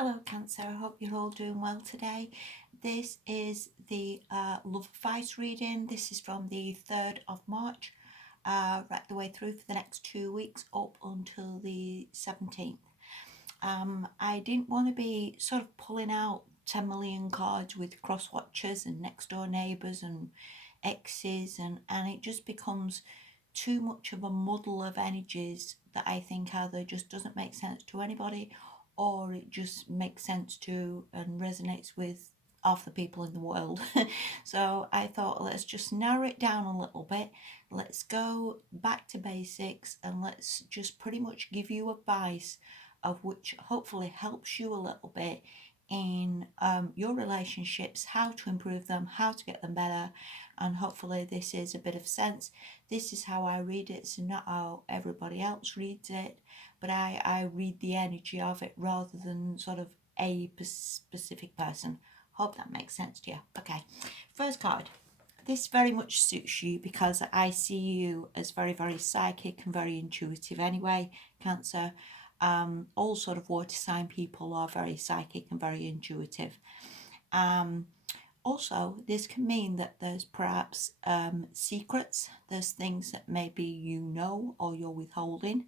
Hello Cancer, I hope you're all doing well today. This is the Love Advice reading. This is from the 3rd of March, right the way through for the next 2 weeks up until the 17th. I didn't want to be sort of pulling out 10 million cards with cross watchers and next door neighbours and exes and it just becomes too much of a muddle of energies that I think either just doesn't make sense to anybody or it just makes sense to and resonates with half the people in the world. So I thought let's just narrow it down a little bit. Let's go back to basics and let's just pretty much give you advice of which hopefully helps you a little bit in your relationships, how to improve them, how to get them better, and hopefully this is a bit of sense. This is how I read it, so not how everybody else reads it, but I read the energy of it rather than sort of a specific person. Hope that makes sense to you. Okay, first card. This very much suits you because I see you as very, very psychic and very intuitive anyway, Cancer. All sort of water sign people are very psychic and very intuitive. Also, this can mean that there's perhaps secrets, there's things that maybe you know or you're withholding,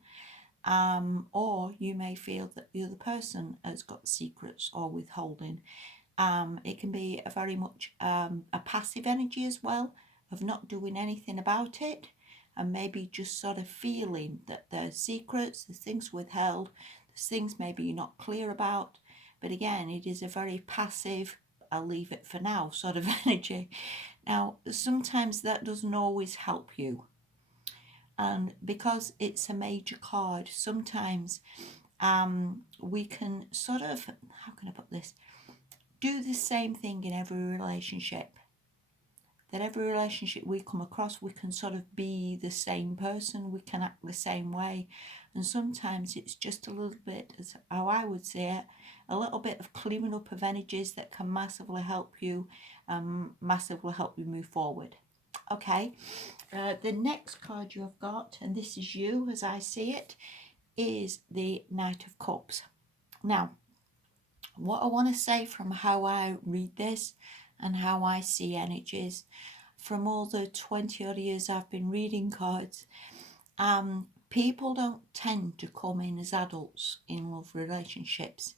or you may feel that the other person has got secrets or withholding. It can be a very much a passive energy as well, of not doing anything about it and maybe just sort of feeling that there's secrets, there's things withheld, there's things maybe you're not clear about. But again, it is a very passive, I'll leave it for now sort of energy. Now, sometimes that doesn't always help you. And because it's a major card, sometimes we can sort of, how can I put this? Do the same thing in every relationship. That every relationship we come across, we can sort of be the same person, we can act the same way. And sometimes it's just a little bit, as how I would say it, a little bit of clearing up of energies that can massively help you move forward. Okay, the next card you have got, and this is you as I see it, is the Knight of Cups. Now, what I want to say from how I read this and how I see energies from all the 20 odd years I've been reading cards, people don't tend to come in as adults in love relationships.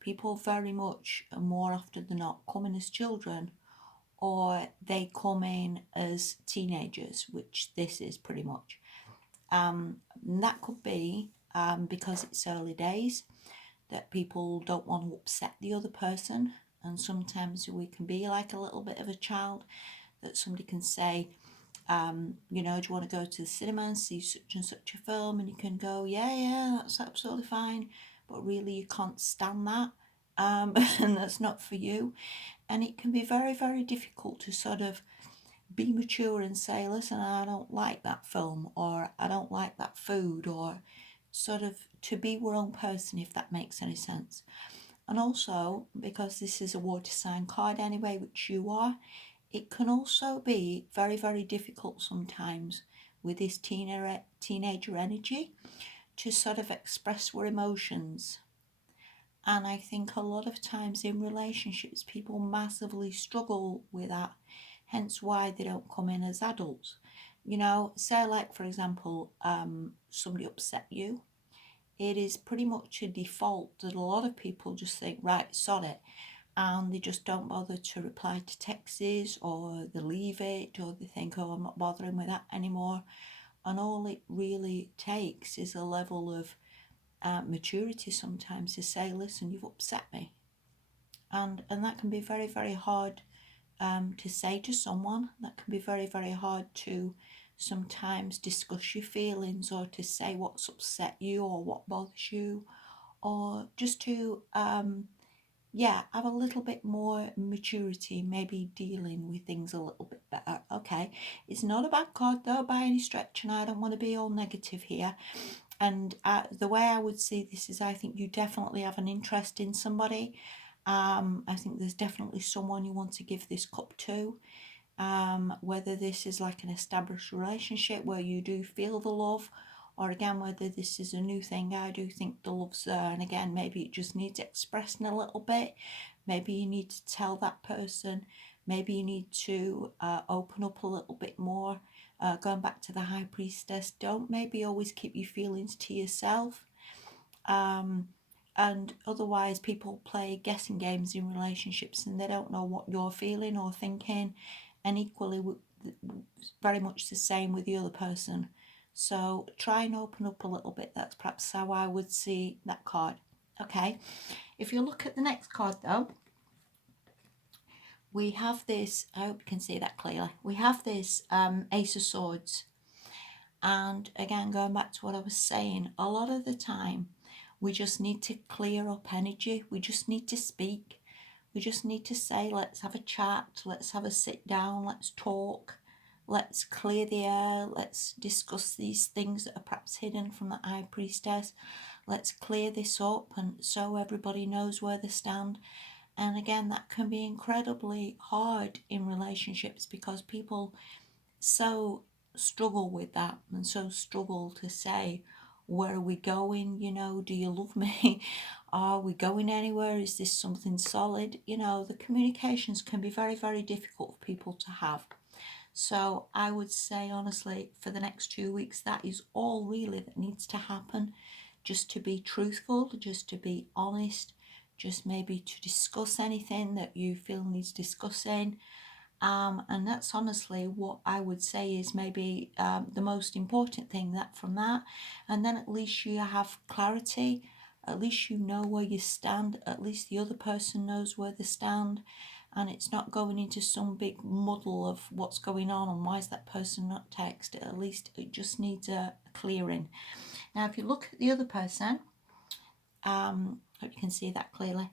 People very much, more often than not, come in as children, or they come in as teenagers, which this is pretty much. That could be because it's early days, that people don't want to upset the other person, and sometimes we can be like a little bit of a child, that somebody can say, do you want to go to the cinema and see such and such a film, and you can go, yeah, that's absolutely fine, but really you can't stand that, and that's not for you. And it can be very, very difficult to sort of be mature and say, listen, I don't like that film, or I don't like that food, or sort of to be your own person, if that makes any sense. And also, because this is a water sign card anyway, which you are, it can also be very, very difficult sometimes with this teenager energy to sort of express your emotions. And I think a lot of times in relationships, people massively struggle with that, hence why they don't come in as adults. Say like, for example, somebody upset you. It is pretty much a default that a lot of people just think, right, sod it, and they just don't bother to reply to texts, or they leave it, or they think, oh, I'm not bothering with that anymore. And all it really takes is a level of maturity sometimes to say, listen, you've upset me. And that can be very, very hard to say to someone. That can be very, very hard to sometimes discuss your feelings, or to say what's upset you or what bothers you, or just to have a little bit more maturity, maybe dealing with things a little bit better. Okay, it's not a bad card though by any stretch, and I don't want to be all negative here. And the way I would see this is, I think you definitely have an interest in somebody. I think there's definitely someone you want to give this cup to. Whether this is like an established relationship where you do feel the love, or again, whether this is a new thing. I do think the love's there, and again, maybe it just needs expressing a little bit. Maybe you need to tell that person. Maybe you need to open up a little bit more. Going back to the High Priestess, don't maybe always keep your feelings to yourself. And otherwise, people play guessing games in relationships and they don't know what you're feeling or thinking. And equally, very much the same with the other person. So try and open up a little bit. That's perhaps how I would see that card. Okay, if you look at the next card though, we have this, I hope you can see that clearly, we have this Ace of Swords. And again, going back to what I was saying, a lot of the time we just need to clear up energy. We just need to speak. We just need to say, let's have a chat, let's have a sit down, let's talk, let's clear the air, let's discuss these things that are perhaps hidden from the High Priestess. Let's clear this up, and so everybody knows where they stand. And again, that can be incredibly hard in relationships because people so struggle with that and so struggle to say, where are we going? Do you love me? Are we going anywhere? Is this something solid? The communications can be very, very difficult for people to have. So I would say, honestly, for the next 2 weeks, that is all really that needs to happen. Just to be truthful, just to be honest, just maybe to discuss anything that you feel needs discussing. And that's honestly what I would say is maybe the most important thing that from that. And then at least you have clarity, at least you know where you stand, at least the other person knows where they stand, and it's not going into some big muddle of what's going on and why is that person not texted. At least it just needs a clearing. Now if you look at the other person, hope you can see that clearly,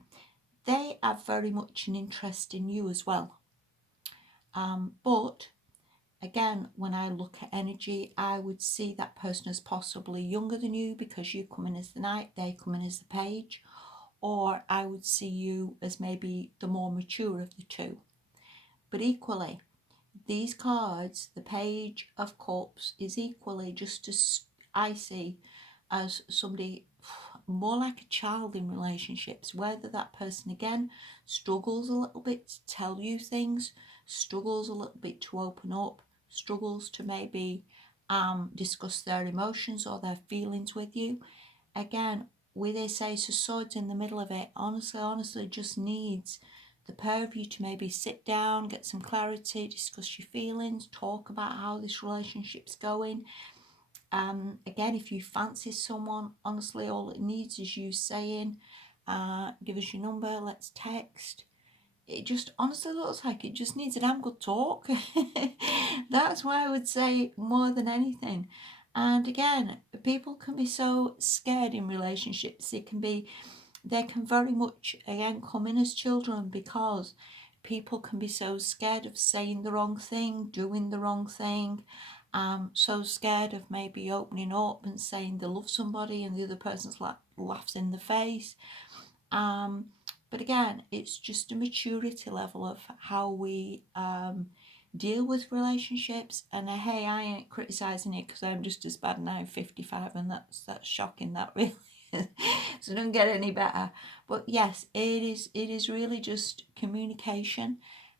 they have very much an interest in you as well. But again, when I look at energy, I would see that person as possibly younger than you because you come in as the knight, they come in as the page, or I would see you as maybe the more mature of the two. But equally, these cards, the Page of Cups, is equally just as I see as somebody more like a child in relationships, whether that person again struggles a little bit to tell you things, struggles a little bit to open up, struggles to maybe discuss their emotions or their feelings with you. Again, with this Ace of Swords in the middle of it, honestly just needs the pair of you to maybe sit down, get some clarity, discuss your feelings, talk about how this relationship's going. Again, if you fancy someone, honestly, all it needs is you saying, give us your number, let's text. It just honestly looks like it just needs a damn good talk. That's why I would say more than anything. And again, people can be so scared in relationships. They can very much, again, come in as children because people can be so scared of saying the wrong thing, doing the wrong thing, so scared of maybe opening up and saying they love somebody and the other person's laughs in the face. But again, it's just a maturity level of how we deal with relationships. And hey, I ain't criticising it because I'm just as bad now, 55, and that's shocking, that really. So don't get any better. But yes, it is really just communication,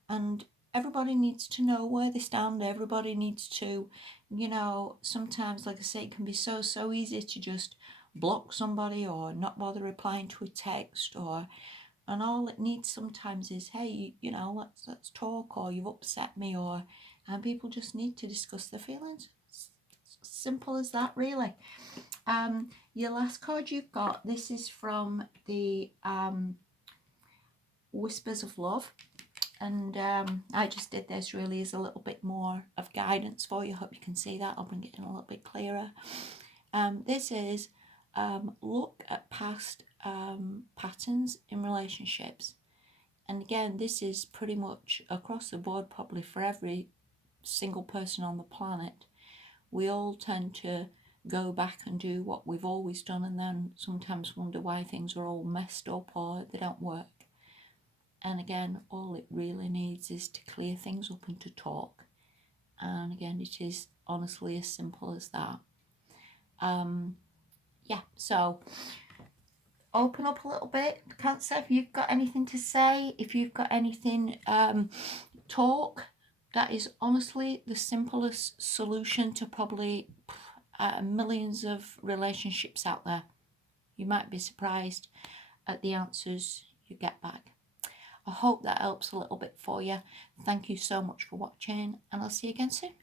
and everybody needs to know where they stand. Everybody needs to, sometimes, like I say, it can be so easy to just block somebody or not bother replying to a text, and all it needs sometimes is, hey, let's talk, or you've upset me, and people just need to discuss their feelings. It's simple as that, really. Your last card you've got, this is from the Whispers of Love, and I just did this really as a little bit more of guidance for you. Hope you can see that. I'll bring it in a little bit clearer. This is look at past patterns in relationships, and again, this is pretty much across the board, probably for every single person on the planet. We all tend to go back and do what we've always done, and then sometimes wonder why things are all messed up or they don't work. And again, all it really needs is to clear things up and to talk. And again, it is honestly as simple as that. Yeah, so open up a little bit, Cancer. If you've got anything to say, if you've got anything, talk. That is honestly the simplest solution to probably millions of relationships out there. You might be surprised at the answers you get back. I hope that helps a little bit for you. Thank you so much for watching, and I'll see you again soon.